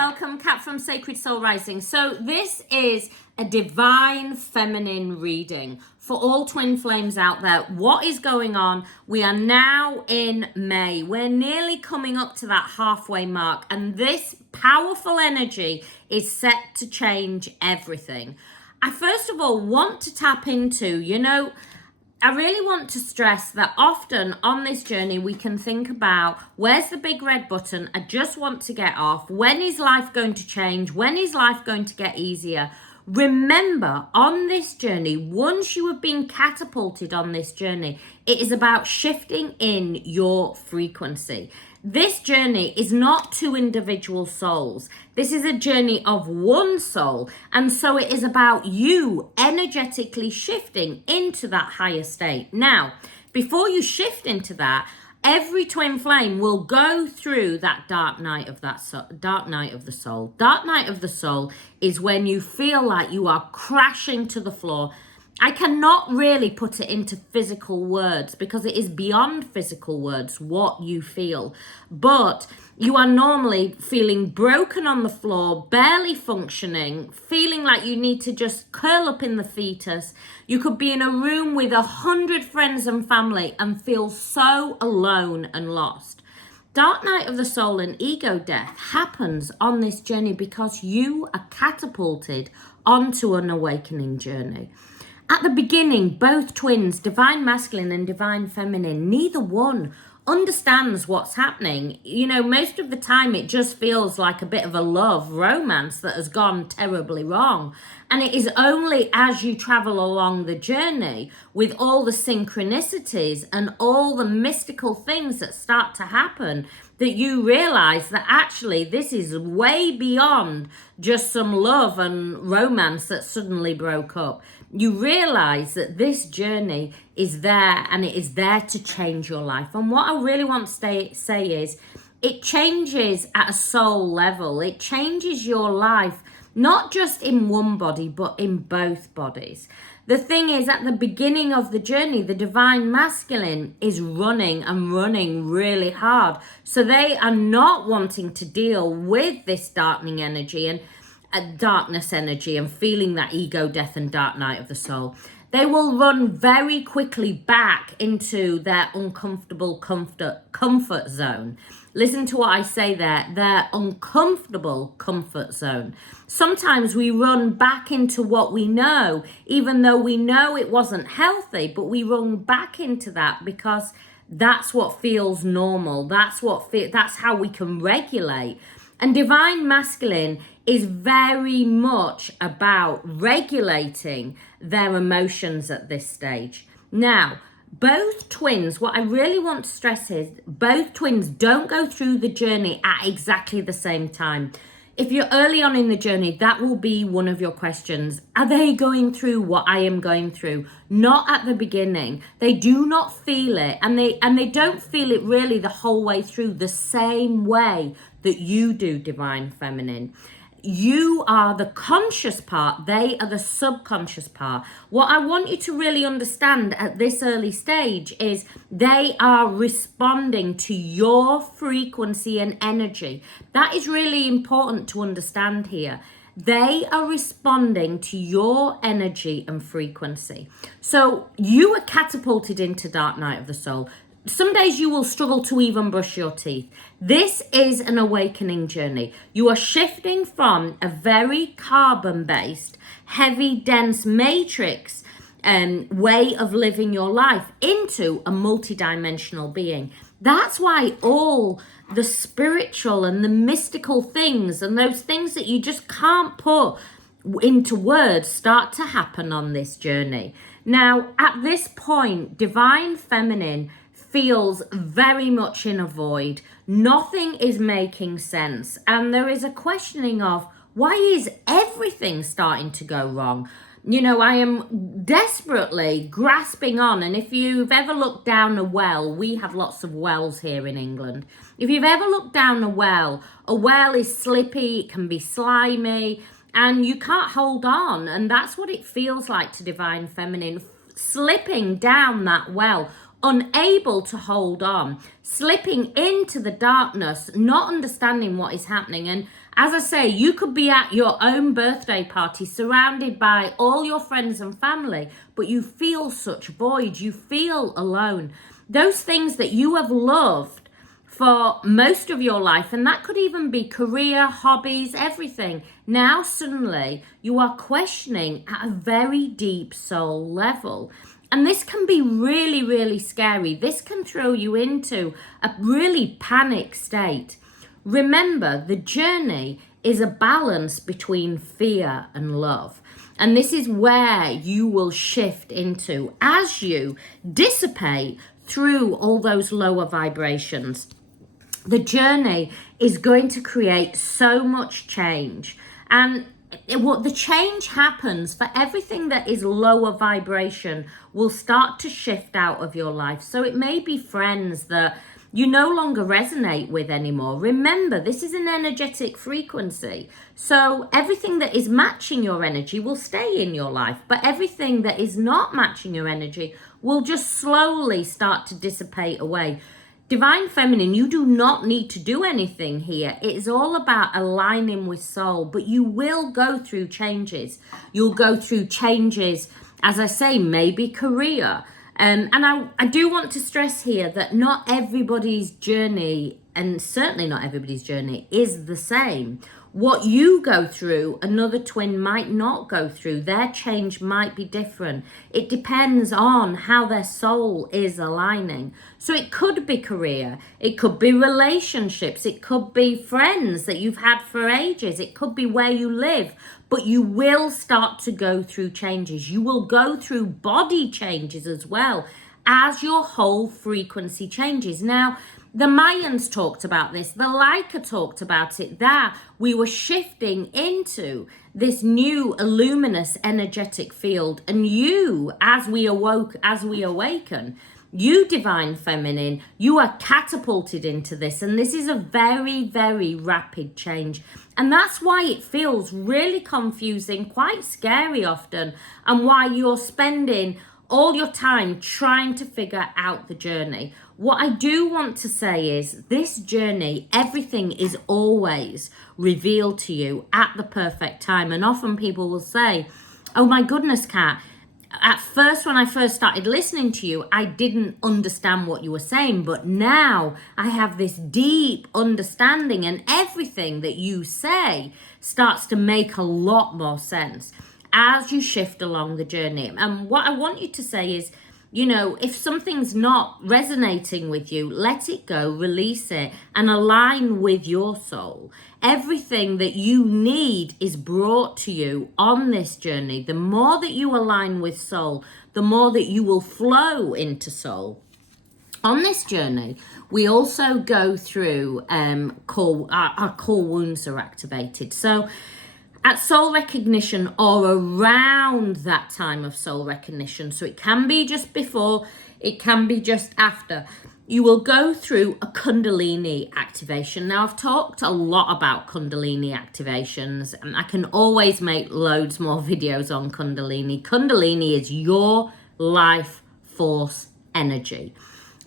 welcome. Kat from Sacred Soul Rising. So this is a divine feminine reading for all twin flames out there. What is going on? We are now in May. We're nearly coming up to that halfway mark, and this powerful energy is set to change everything. I first of all want to tap into, I really want to stress that often on this journey, we can think about, where's the big red button? I just want to get off. When is life going to change? When is life going to get easier? Remember, on this journey, once you have been catapulted on this journey, it is about shifting in your frequency. This journey is not two individual souls. This is a journey of one soul. And so it is about you energetically shifting into that higher state. Now, before you shift into that, every twin flame will go through that dark night of the soul. Dark night of the soul is when you feel like you are crashing to the floor. I cannot really put it into physical words because it is beyond physical words what you feel. But you are normally feeling broken on the floor, barely functioning, feeling like you need to just curl up in the fetus. You could be in a room with 100 friends and family and feel so alone and lost. Dark night of the soul and ego death happens on this journey because you are catapulted onto an awakening journey. At the beginning, both twins, divine masculine and divine feminine, neither one understands what's happening. Most of the time it just feels like a bit of a love romance that has gone terribly wrong. And it is only as you travel along the journey with all the synchronicities and all the mystical things that start to happen that you realize that actually this is way beyond just some love and romance that suddenly broke up. You realize that this journey is there and it is there to change your life. And what I really want to say is it changes at a soul level. It changes your life, not just in one body, but in both bodies. The thing is, at the beginning of the journey, the divine masculine is running really hard. So they are not wanting to deal with this darkening energy and darkness energy and feeling that ego death and dark night of the soul. They will run very quickly back into their uncomfortable comfort zone. Listen to what I say there, their uncomfortable comfort zone. Sometimes we run back into what we know, even though we know it wasn't healthy, but we run back into that because that's what feels normal. That's how we can regulate. And divine masculine is very much about regulating their emotions at this stage. Now, both twins, what I really want to stress is both twins don't go through the journey at exactly the same time. If you're early on in the journey, that will be one of your questions. Are they going through what I am going through? Not at the beginning. They do not feel it, and they don't feel it really the whole way through the same way that you do, divine feminine. You are the conscious part, they are the subconscious part. What I want you to really understand at this early stage is they are responding to your frequency and energy. That is really important to understand here. They are responding to your energy and frequency. So you are catapulted into dark night of the soul. Some days you will struggle to even brush your teeth. This is an awakening journey. You are shifting from a very carbon-based, heavy, dense matrix way of living your life into a multidimensional being. That's why all the spiritual and the mystical things and those things that you just can't put into words start to happen on this journey. Now, at this point, divine feminine feels very much in a void. Nothing is making sense. And there is a questioning of, why is everything starting to go wrong? I am desperately grasping on. And if you've ever looked down a well, we have lots of wells here in England. If you've ever looked down a well is slippy, it can be slimy, and you can't hold on. And that's what it feels like to divine feminine, slipping down that well, unable to hold on, slipping into the darkness, not understanding what is happening. And As I say, you could be at your own birthday party surrounded by all your friends and family, but you feel such void, you feel alone. Those things that you have loved for most of your life, and that could even be career, hobbies, everything. Now suddenly you are questioning at a very deep soul level. And this can be really, really scary. This can throw you into a really panic state. Remember, the journey is a balance between fear and love. And this is where you will shift into as you dissipate through all those lower vibrations. The journey is going to create so much change. And what the change happens for everything that is lower vibration will start to shift out of your life. So it may be friends that you no longer resonate with anymore. Remember, this is an energetic frequency. So everything that is matching your energy will stay in your life, but everything that is not matching your energy will just slowly start to dissipate away. Divine Feminine, you do not need to do anything here. It is all about aligning with soul, but you will go through changes. You'll go through changes, as I say, maybe career. And I do want to stress here that not everybody's journey, and certainly not everybody's journey, is the same. What you go through, another twin might not go through. Their change might be different. It depends on how their soul is aligning. So it could be career, it could be relationships, it could be friends that you've had for ages, it could be where you live. But you will start to go through changes. You will go through body changes as well as your whole frequency changes. Now, the Mayans talked about this, the Laika talked about it, that we were shifting into this new luminous energetic field. And you, as we awaken, you Divine Feminine, you are catapulted into this. And this is a very, very rapid change. And that's why it feels really confusing, quite scary often, and why you're spending all your time trying to figure out the journey. What I do want to say is this journey, everything is always revealed to you at the perfect time. And often people will say, oh my goodness, Kat, at first, when I first started listening to you, I didn't understand what you were saying, but now I have this deep understanding and everything that you say starts to make a lot more sense as you shift along the journey. And what I want you to say is, you know, if something's not resonating with you, let it go, release it, and align with your soul. Everything that you need is brought to you on this journey. The more that you align with soul, the more that you will flow into soul. On this journey, we also go through our core wounds are activated. So at soul recognition or around that time of soul recognition, so it can be just before, it can be just after, you will go through a Kundalini activation. Now, I've talked a lot about Kundalini activations, and I can always make loads more videos on Kundalini. Kundalini is your life force energy.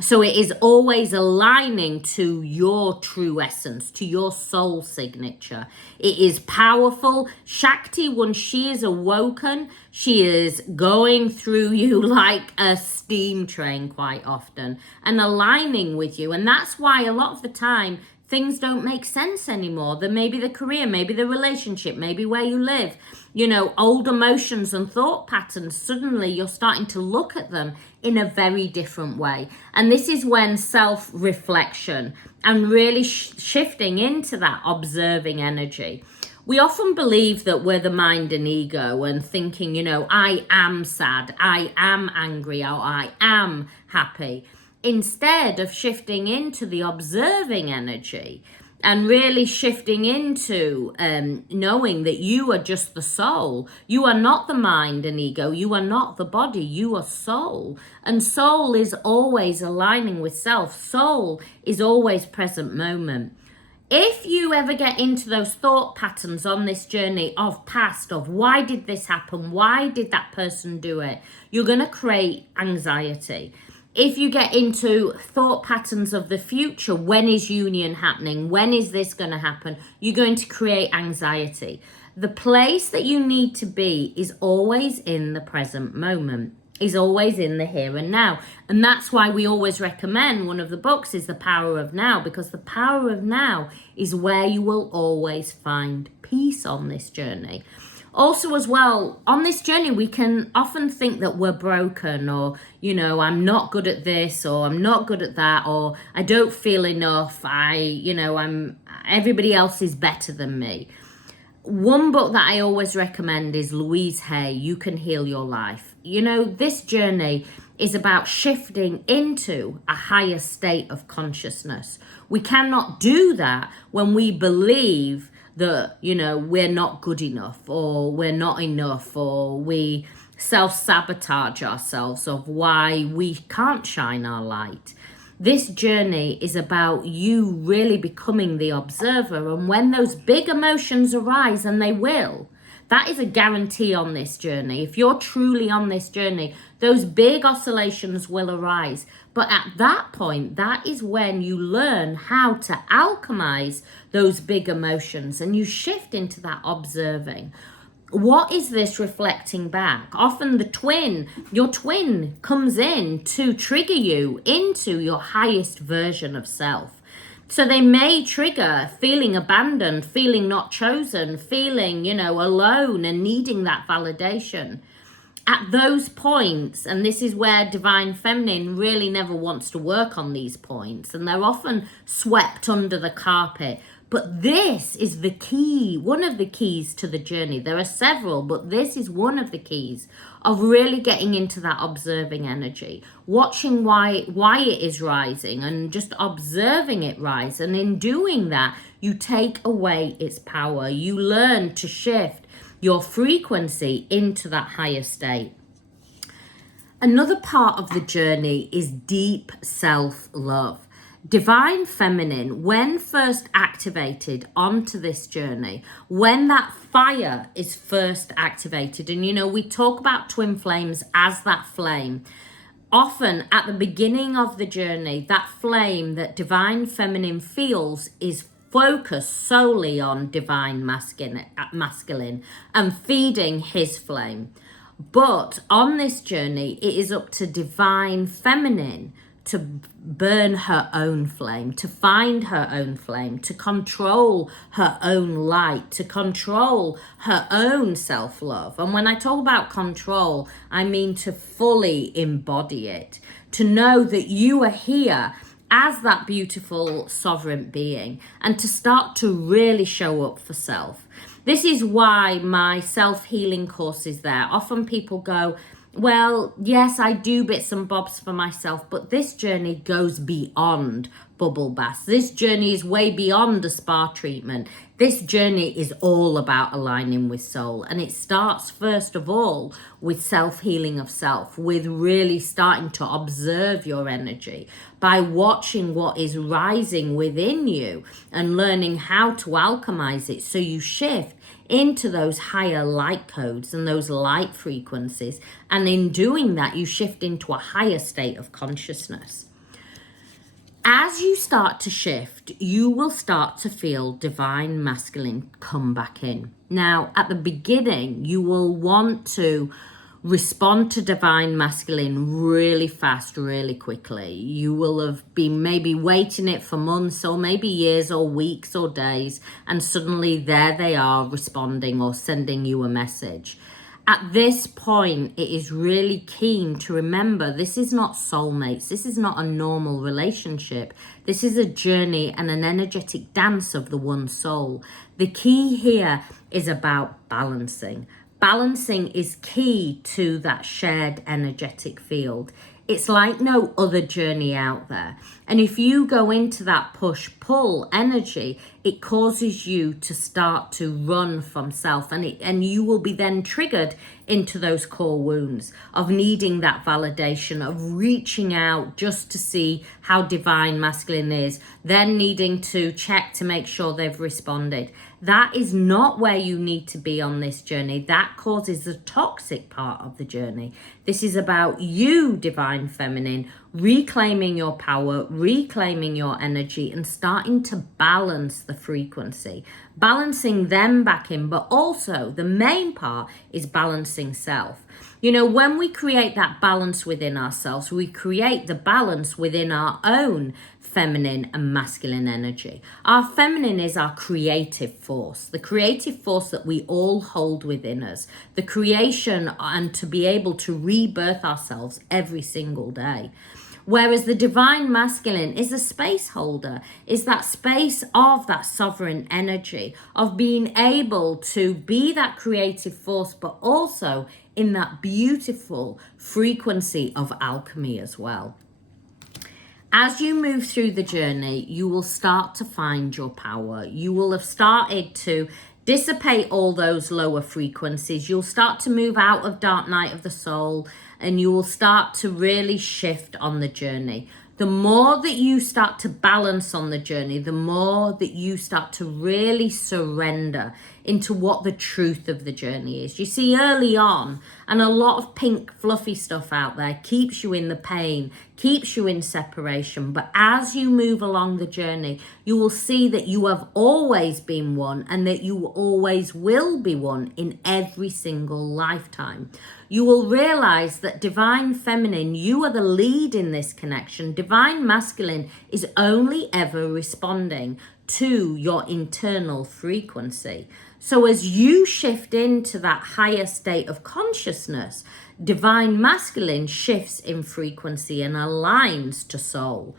So it is always aligning to your true essence, to your soul signature. It is powerful. Shakti, once she is awoken, she is going through you like a steam train quite often and aligning with you. And that's why a lot of the time things don't make sense anymore. There may be the career, maybe the relationship, maybe where you live. You know, old emotions and thought patterns, suddenly you're starting to look at them in a very different way. And this is when self-reflection and really shifting into that observing energy. We often believe that we're the mind and ego and thinking, you know, I am sad, I am angry, or I am happy. Instead of shifting into the observing energy and really shifting into knowing that you are just the soul. You are not the mind and ego. You are not the body. You are soul. And soul is always aligning with self. Soul is always present moment. If you ever get into those thought patterns on this journey of past, of why did this happen? Why did that person do it? You're going to create anxiety. If you get into thought patterns of the future, when is union happening? When is this going to happen? You're going to create anxiety. The place that you need to be is always in the present moment, is always in the here and now. And that's why we always recommend, one of the books is The Power of Now, because the power of now is where you will always find peace on this journey. Also, as well, on this journey, we can often think that we're broken, or, you know, I'm not good at this, or I'm not good at that, or I don't feel enough. Everybody else is better than me. One book that I always recommend is Louise Hay, You Can Heal Your Life. You know, this journey is about shifting into a higher state of consciousness. We cannot do that when we believe that, you know, we're not good enough, or we're not enough, or we self-sabotage ourselves of why we can't shine our light. This journey is about you really becoming the observer, and when those big emotions arise, and they will, that is a guarantee on this journey. If you're truly on this journey, those big oscillations will arise. But at that point, that is when you learn how to alchemize those big emotions, and you shift into that observing. What is this reflecting back? Often your twin comes in to trigger you into your highest version of self. So they may trigger feeling abandoned, feeling not chosen, feeling, you know, alone and needing that validation. At those points, and this is where Divine Feminine really never wants to work on these points, and they're often swept under the carpet. But this is the key, one of the keys to the journey. There are several, but this is one of the keys of really getting into that observing energy, watching why it is rising, and just observing it rise. And in doing that, you take away its power. You learn to shift your frequency into that higher state. Another part of the journey is deep self-love. Divine Feminine, when first activated onto this journey, when that fire is first activated, and you know, we talk about twin flames as that flame. Often at the beginning of the journey, that flame that Divine Feminine feels is focused solely on Divine Masculine and feeding his flame. But on this journey, it is up to Divine Feminine to burn her own flame, to find her own flame, to control her own light, to control her own self-love. And when I talk about control, I mean to fully embody it, to know that you are here as that beautiful sovereign being, and to start to really show up for self. This is why my self-healing course is there. Often people go, well, yes, I do bits and bobs for myself, but this journey goes beyond bubble baths. This journey is way beyond a spa treatment. This journey is all about aligning with soul. And it starts first of all with self-healing of self, with really starting to observe your energy by watching what is rising within you and learning how to alchemize it, so you shift into those higher light codes and those light frequencies. And in doing that, you shift into a higher state of consciousness. As you start to shift, you will start to feel Divine Masculine come back in. Now, at the beginning, you will want to respond to Divine Masculine really fast, really quickly. You will have been maybe waiting it for months, or maybe years, or weeks, or days, and suddenly there they are responding or sending you a message. At this point, it is really keen to remember this is not soulmates. This is not a normal relationship. This is a journey and an energetic dance of the one soul. The key here is about balancing. Balancing is key to that shared energetic field. It's like no other journey out there. And if you go into that push-pull energy, it causes you to start to run from self, and you will be then triggered into those core wounds of needing that validation, of reaching out just to see how Divine Masculine is, then needing to check to make sure they've responded. That is not where you need to be on this journey. That causes the toxic part of the journey. This is about you, divine feminine, reclaiming your power, reclaiming your energy, and starting to balance the frequency, balancing them back in. But also the main part is balancing self. You know, when we create that balance within ourselves, we create the balance within our own feminine and masculine energy. Our feminine is our creative force, the creative force that we all hold within us, the creation and to be able to rebirth ourselves every single day. Whereas the divine masculine is a space holder, is that space of that sovereign energy, of being able to be that creative force, but also in that beautiful frequency of alchemy as well. As you move through the journey, you will start to find your power. You will have started to dissipate all those lower frequencies. You'll start to move out of dark night of the soul, and you will start to really shift on the journey. The more that you start to balance on the journey, the more that you start to really surrender into what the truth of the journey is. You see, early on, and a lot of pink fluffy stuff out there keeps you in the pain, keeps you in separation. But as you move along the journey, you will see that you have always been one, and that you always will be one in every single lifetime. You will realize that divine feminine, you are the lead in this connection. Divine masculine is only ever responding to your internal frequency. So as you shift into that higher state of consciousness, divine masculine shifts in frequency and aligns to soul.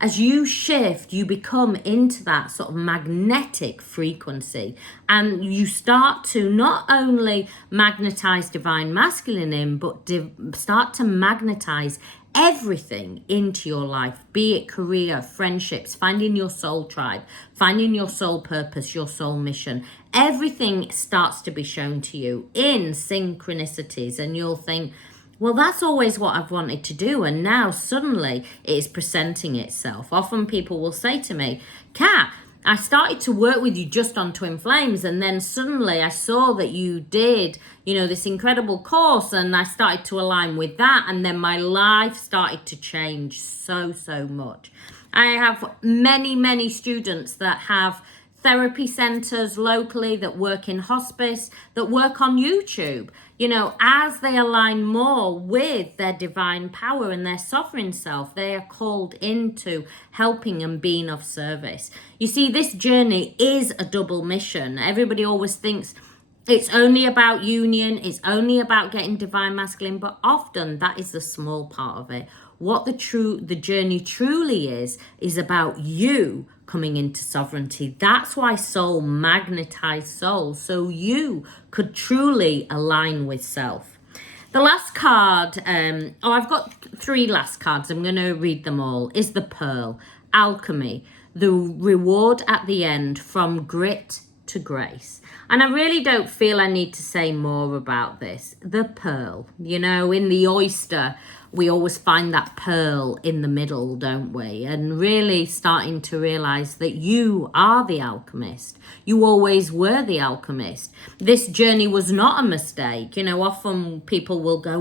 As you shift, you become into that sort of magnetic frequency, and you start to not only magnetize divine masculine in, but start to magnetize everything into your life, be it career, friendships, finding your soul tribe, finding your soul purpose, your soul mission. Everything starts to be shown to you in synchronicities, and you'll think, well, that's always what I've wanted to do, and now suddenly it is presenting itself. Often people will say to me, Kat, I started to work with you just on twin flames, and then suddenly I saw that you did, this incredible course, and I started to align with that, and then my life started to change so much. I have many students that have therapy centers locally, that work in hospice, that work on YouTube. As they align more with their divine power and their sovereign self, they are called into helping and being of service. You see, this journey is a double mission. Everybody always thinks it's only about union, it's only about getting divine masculine, but often that is the small part of it. What the journey truly is about you coming into sovereignty. That's why soul magnetized soul, so you could truly align with self. The last card, I've got 3 last cards, I'm going to read them all, is the Pearl, Alchemy, the reward at the end, from grit to grace. And I really don't feel I need to say more about this. The pearl, in the oyster, we always find that pearl in the middle, don't we? And really starting to realize that you are the alchemist. You always were the alchemist. This journey was not a mistake. Often people will go,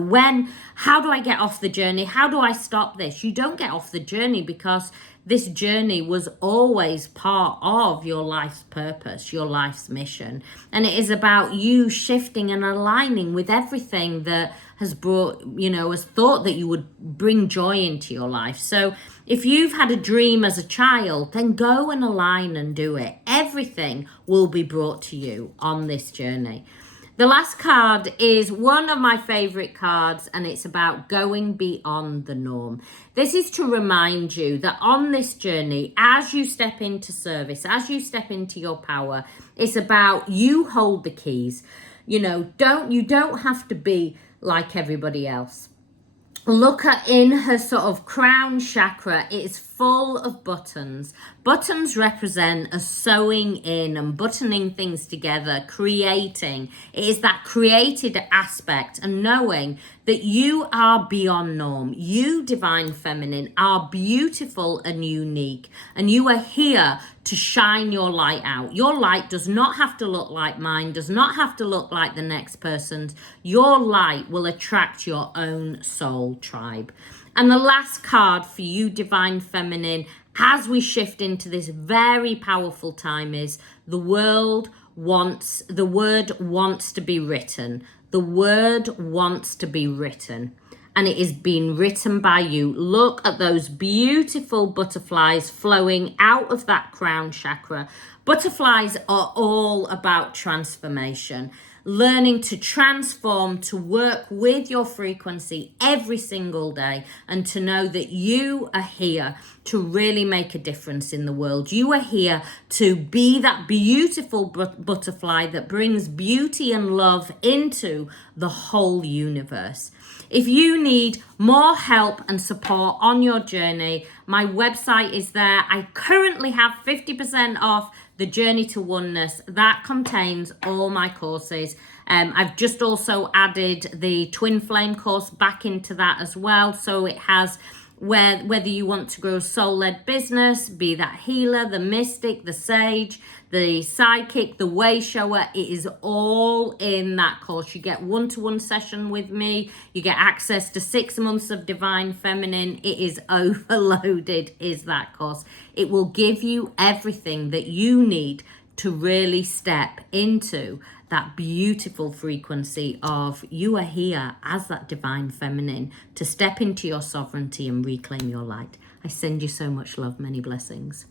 how do I get off the journey? How do I stop this? You don't get off the journey, because this journey was always part of your life's purpose, your life's mission. And it is about you shifting and aligning with everything that has brought, has thought that you would bring joy into your life. So if you've had a dream as a child, then go and align and do it. Everything will be brought to you on this journey. The last card is one of my favorite cards, and it's about going beyond the norm. This is to remind you that on this journey, as you step into service, as you step into your power, it's about you hold the keys. You don't have to be like everybody else. Look at in her sort of crown chakra, it is full of buttons. Buttons represent a sewing in and buttoning things together, creating. It is that created aspect and knowing that you are beyond norm. You, divine feminine, are beautiful and unique, and you are here to shine your light out. Your light does not have to look like mine, does not have to look like the next person's. Your light will attract your own soul tribe. And the last card for you, Divine Feminine, as we shift into this very powerful time is the word wants to be written. The word wants to be written. And it is being written by you. Look at those beautiful butterflies flowing out of that crown chakra. Butterflies are all about transformation, learning to transform, to work with your frequency every single day, and to know that you are here to really make a difference in the world. You are here to be that beautiful butterfly that brings beauty and love into the whole universe. If you need more help and support on your journey, my website is there. I currently have 50% off the Journey to Oneness. That contains all my courses. I've just also added the Twin Flame course back into that as well. So it has whether you want to grow a soul-led business, be that healer, the mystic, the sage, the psychic, the way shower, it is all in that course. You get one-to-one session with me. You get access to 6 months of Divine Feminine. It is overloaded, is that course. It will give you everything that you need to really step into that beautiful frequency of you are here as that Divine Feminine to step into your sovereignty and reclaim your light. I send you so much love, many blessings.